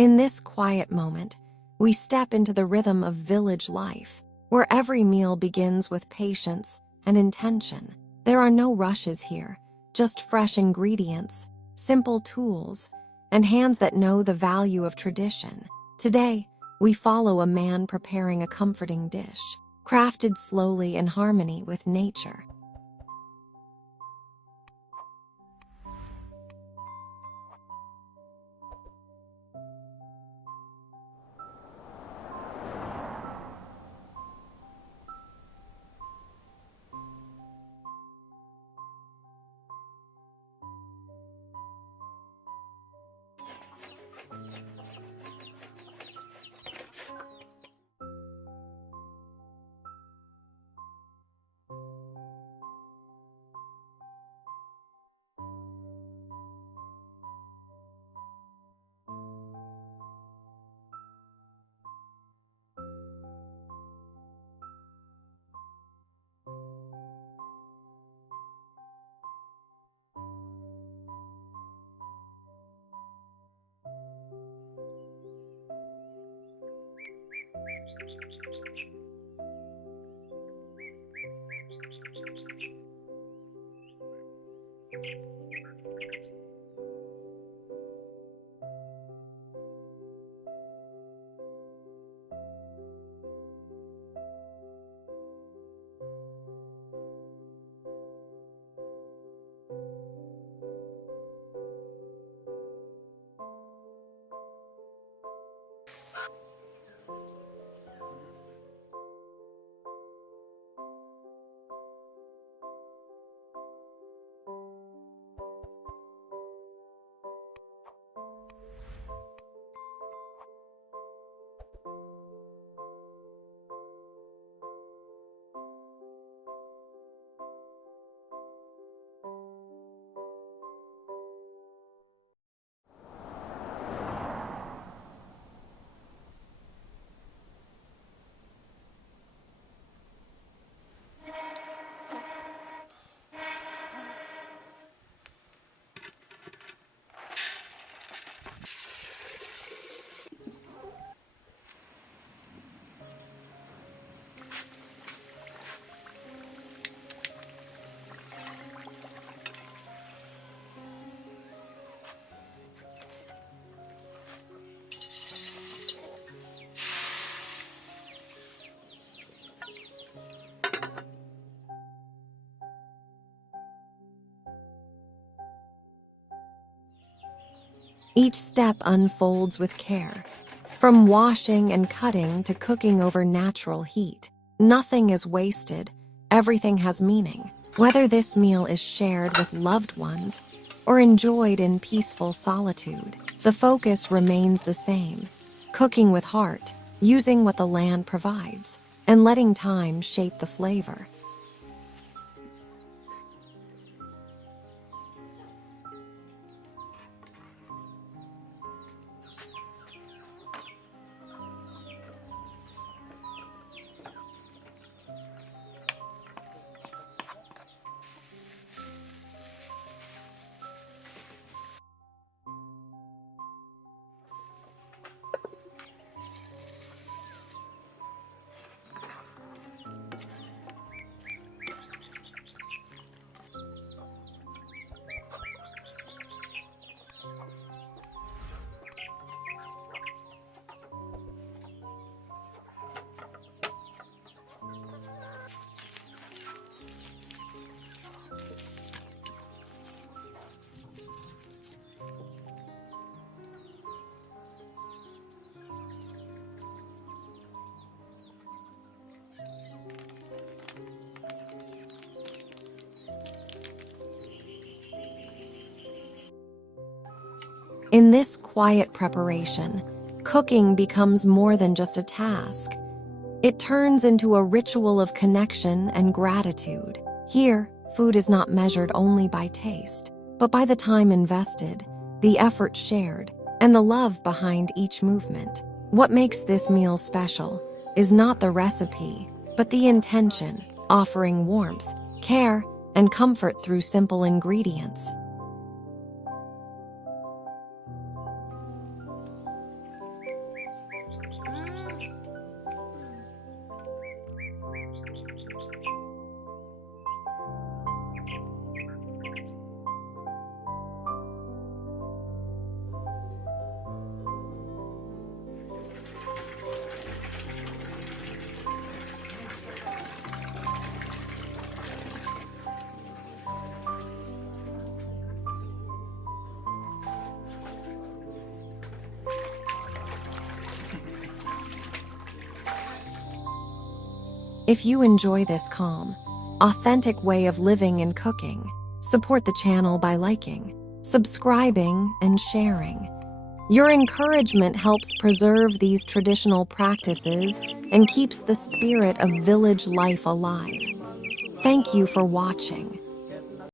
In this quiet moment, we step into the rhythm of village life, where every meal begins with patience and intention. There are no rushes here, just fresh ingredients, simple tools, and hands that know the value of tradition. Today, we follow a man preparing a comforting dish, crafted slowly in harmony with nature. Each step unfolds with care, from washing and cutting to cooking over natural heat. Nothing is wasted, everything has meaning. Whether this meal is shared with loved ones or enjoyed in peaceful solitude, the focus remains the same: cooking with heart, using what the land provides, and letting time shape the flavor. In this quiet preparation, cooking becomes more than just a task. It turns into a ritual of connection and gratitude. Here, food is not measured only by taste, but by the time invested, the effort shared, and the love behind each movement. What makes this meal special is not the recipe, but the intention, offering warmth, care, and comfort through simple ingredients. If you enjoy this calm, authentic way of living and cooking, support the channel by liking, subscribing, and sharing. Your encouragement helps preserve these traditional practices and keeps the spirit of village life alive. Thank you for watching.